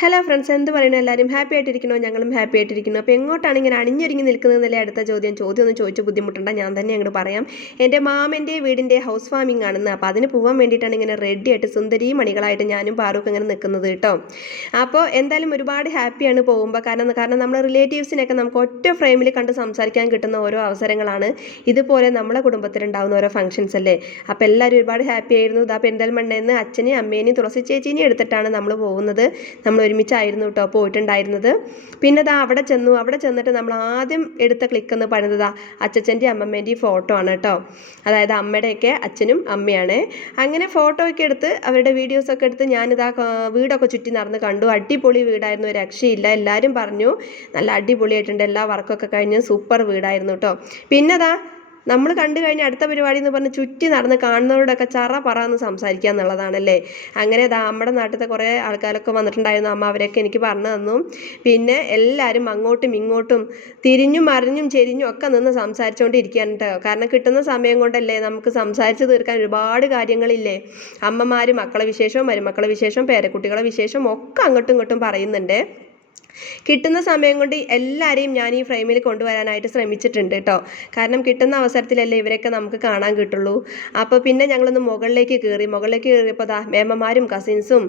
Hello friends, എന്ത് പറയുന്നു? എല്ലാവരും ഹാപ്പി ആയിട്ടിരിക്കണോ? ഞങ്ങളും ഹാപ്പി ആയിട്ടിരിക്കുന്നു. അപ്പോൾ എങ്ങോട്ടാണ് ഇങ്ങനെ അണിഞ്ഞൊരുങ്ങി നിൽക്കുന്നതെന്നല്ലേ അടുത്ത ചോദ്യം ഒന്ന് ചോദിച്ച് ബുദ്ധിമുട്ടണ്ട, ഞാൻ തന്നെ അങ്ങോട്ട് പറയാം. എൻ്റെ മാമൻ്റെ വീടിൻ്റെ ഹൗസ് വാമിംഗ് ആണെന്ന്. അപ്പോൾ അതിന് പോകാൻ വേണ്ടിയിട്ടാണ് ഇങ്ങനെ റെഡി ആയിട്ട് സുന്ദരി മണികളായിട്ട് ഞാനും പാറും ഇങ്ങനെ നിൽക്കുന്നത് കേട്ടോ. അപ്പോൾ എന്തായാലും ഒരുപാട് ഹാപ്പിയാണ് പോകുമ്പോൾ. കാരണം നമ്മുടെ റിലേറ്റീവ്സിനൊക്കെ നമുക്ക് ഒറ്റ ഫ്രെയിമിൽ കണ്ട് സംസാരിക്കാൻ കിട്ടുന്ന ഓരോ അവസരങ്ങളാണ് ഇതുപോലെ നമ്മളെ കുടുംബത്തിലുണ്ടാകുന്ന ഓരോ ഫംഗ്ഷൻസ് അല്ലേ. അപ്പോൾ എല്ലാവരും ഒരുപാട് ഹാപ്പി ആയിരുന്നു. ഇതാ പെരിന്തൽമണ്ണയിൽ നിന്ന് അച്ഛനെയും അമ്മേനെയും തുളസി ചേച്ചീനെയും എടുത്തിട്ടാണ് നമ്മൾ പോകുന്നത്. നമ്മൾ ഒരുമിച്ചായിരുന്നു കേട്ടോ പോയിട്ടുണ്ടായിരുന്നത്. പിന്നെ ദാ അവിടെ ചെന്നിട്ട് നമ്മൾ ആദ്യം എടുത്ത ക്ലിക്ക് എന്ന് പറയുന്നത് അച്ഛൻ്റെയും അമ്മമ്മേൻ്റെയും ഫോട്ടോ ആണ് കേട്ടോ. അതായത് അമ്മയുടെയൊക്കെ അച്ഛനും അമ്മയാണ്. അങ്ങനെ ഫോട്ടോ ഒക്കെ എടുത്ത് അവരുടെ വീഡിയോസൊക്കെ എടുത്ത് ഞാനിതാ വീടൊക്കെ ചുറ്റി നടന്ന് കണ്ടു. അടിപൊളി വീടായിരുന്നു, ഒരു രക്ഷയില്ല. എല്ലാവരും പറഞ്ഞു നല്ല അടിപൊളിയായിട്ടുണ്ട്, എല്ലാ വർക്കൊക്കെ കഴിഞ്ഞ് സൂപ്പർ വീടായിരുന്നു കേട്ടോ. പിന്നെ നമ്മൾ കണ്ടു കഴിഞ്ഞ അടുത്ത പരിപാടി എന്ന് പറഞ്ഞ് ചുറ്റി നടന്ന് കാണുന്നവരോടൊക്കെ ചറ പറന്ന് സംസാരിക്കുക എന്നുള്ളതാണല്ലേ. അങ്ങനെ നമ്മുടെ നാട്ടിലത്തെ കുറേ ആൾക്കാരൊക്കെ വന്നിട്ടുണ്ടായിരുന്നു. അമ്മ അവരൊക്കെ എനിക്ക് പറഞ്ഞു തന്നു. പിന്നെ എല്ലാവരും അങ്ങോട്ടും ഇങ്ങോട്ടും തിരിഞ്ഞും മറിഞ്ഞും ചെരിഞ്ഞും ഒക്കെ നിന്ന് സംസാരിച്ചുകൊണ്ടിരിക്കുകയാണ് കേട്ടോ. കാരണം കിട്ടുന്ന സമയം കൊണ്ടല്ലേ നമുക്ക് സംസാരിച്ച് തീർക്കാൻ ഒരുപാട് കാര്യങ്ങളില്ലേ. അമ്മമാർ മക്കളെ വിശേഷവും മരുമക്കളെ വിശേഷവും പേരക്കുട്ടികളെ വിശേഷവും ഒക്കെ അങ്ങോട്ടും ഇങ്ങോട്ടും പറയുന്നുണ്ട്. കിട്ടുന്ന സമയം കൊണ്ട് എല്ലാവരെയും ഞാൻ ഈ ഫ്രെയിമിൽ കൊണ്ടുവരാനായിട്ട് ശ്രമിച്ചിട്ടുണ്ട് കേട്ടോ. കാരണം കിട്ടുന്ന അവസരത്തിലല്ലേ ഇവരൊക്കെ നമുക്ക് കാണാൻ കിട്ടുള്ളൂ. അപ്പോൾ പിന്നെ ഞങ്ങളൊന്ന് മുകളിലേക്ക് കയറിയപ്പോൾ മേമ്മമാരും കസിൻസും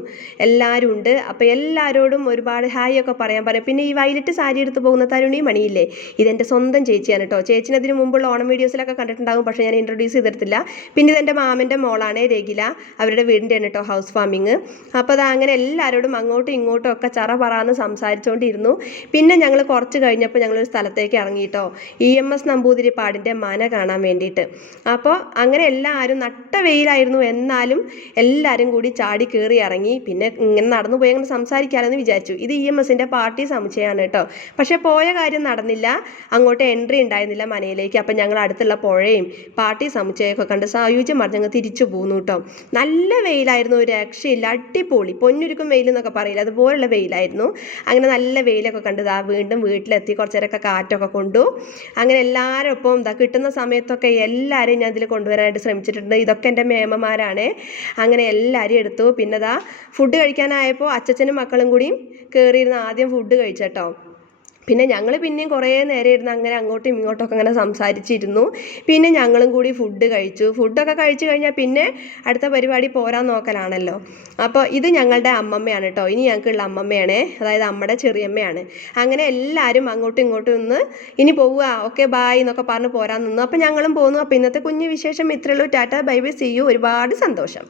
എല്ലാവരും ഉണ്ട്. അപ്പോൾ എല്ലാവരോടും ഒരുപാട് ഹായ് ഒക്കെ പറയാം. പിന്നെ ഈ വയലറ്റ് സാരി എടുത്ത് പോകുന്ന തരുണി മണിയില്ലേ, ഇതെൻ്റെ സ്വന്തം ചേച്ചിയാണ് കേട്ടോ. ചേച്ചിനെ അതിന് മുമ്പുള്ള ഓണം വീഡിയോസിലൊക്കെ കണ്ടിട്ടുണ്ടാകും, പക്ഷേ ഞാൻ ഇൻട്രൊഡ്യൂസ് ചെയ്തിട്ടില്ല. പിന്നെ ഇതെൻ്റെ മാമൻ്റെ മോളാണ് രഗില, അവരുടെ വീടിൻ്റെ ആണ് കേട്ടോ ഹൗസ് വാമിങ്. അപ്പോൾ അങ്ങനെ എല്ലാവരോടും അങ്ങോട്ടും ഇങ്ങോട്ടും ഒക്കെ ചറ പറയാന്ന് സംസാരിച്ചുകൊണ്ടിരുന്നു. പിന്നെ ഞങ്ങൾ കുറച്ച് കഴിഞ്ഞപ്പോൾ ഞങ്ങളൊരു സ്ഥലത്തേക്ക് ഇറങ്ങിയിട്ടോ, EMS നമ്പൂതിരിപ്പാടിൻ്റെ മന കാണാൻ വേണ്ടിയിട്ട്. അപ്പോൾ അങ്ങനെ എല്ലാവരും നട്ട വെയിലായിരുന്നു, എന്നാലും എല്ലാവരും കൂടി ചാടി കയറി ഇറങ്ങി. പിന്നെ ഇങ്ങനെ നടന്നു പോയി അങ്ങനെ സംസാരിക്കാമെന്ന് വിചാരിച്ചു. ഇത് EMSൻ്റെ പാർട്ടി സമുച്ചയമാണ് കേട്ടോ. പക്ഷേ പോയ കാര്യം നടന്നില്ല, അങ്ങോട്ട് എൻട്രി ഉണ്ടായിരുന്നില്ല മനയിലേക്ക്. അപ്പം ഞങ്ങൾ അടുത്തുള്ള പുഴയും പാർട്ടി സമുച്ചയമൊക്കെ കണ്ട് സായുജ്യം മറിഞ്ഞങ്ങ് തിരിച്ചു പോന്നു കേട്ടോ. നല്ല വെയിലായിരുന്നു, ഒരു രക്ഷയില്ല, അടിപൊളി പൊന്നുരുക്കും വെയിൽ എന്നൊക്കെ പറയില്ല, അതുപോലുള്ള വെയിലായിരുന്നു. അങ്ങനെ നല്ല വെയിലൊക്കെ കണ്ട് വീണ്ടും വീട്ടിലെത്തി കുറച്ച് നേരമൊക്കെ കാറ്റൊക്കെ കൊണ്ടു. അങ്ങനെ എല്ലാവരും ഒപ്പം കിട്ടുന്ന സമയത്തൊക്കെ എല്ലാവരെയും ഞാൻ ഇതിൽ കൊണ്ടുവരാനായിട്ട് ശ്രമിച്ചിട്ടുണ്ട്. ഇതൊക്കെ എൻ്റെ മേമ്മമാരാണ്. അങ്ങനെ എല്ലാവരും എടുത്തു. പിന്നെ ഫുഡ് കഴിക്കാനായപ്പോൾ അച്ഛനും മക്കളും കൂടിയും കയറിയിരുന്ന് ആദ്യം ഫുഡ് കഴിച്ചേട്ടോ. പിന്നെ ഞങ്ങൾ പിന്നെയും കുറേ നേരം ഇരുന്ന് അങ്ങനെ അങ്ങോട്ടും ഇങ്ങോട്ടൊക്കെ അങ്ങനെ സംസാരിച്ചിരുന്നു. പിന്നെ ഞങ്ങളും കൂടി ഫുഡ് കഴിച്ചു. ഫുഡൊക്കെ കഴിച്ചു കഴിഞ്ഞാൽ പിന്നെ അടുത്ത പരിപാടി പോരാൻ നോക്കലാണല്ലോ. അപ്പോൾ ഇത് ഞങ്ങളുടെ അമ്മമ്മയാണ് കേട്ടോ. ഇനി ഞങ്ങൾക്കുള്ള അമ്മമ്മയാണ്, അതായത് അമ്മയുടെ ചെറിയമ്മയാണ്. അങ്ങനെ എല്ലാവരും അങ്ങോട്ടും ഇങ്ങോട്ടും നിന്ന് ഇനി പോവുക, ഓക്കെ ബായ് എന്നൊക്കെ പറഞ്ഞ് പോരാൻ നിന്നു. അപ്പോൾ ഞങ്ങളും പോന്നു. അപ്പോൾ ഇന്നത്തെ കുഞ്ഞു വിശേഷം ഇത്രയുള്ളൂ. Tata bye bye, see you. ഒരുപാട് സന്തോഷം.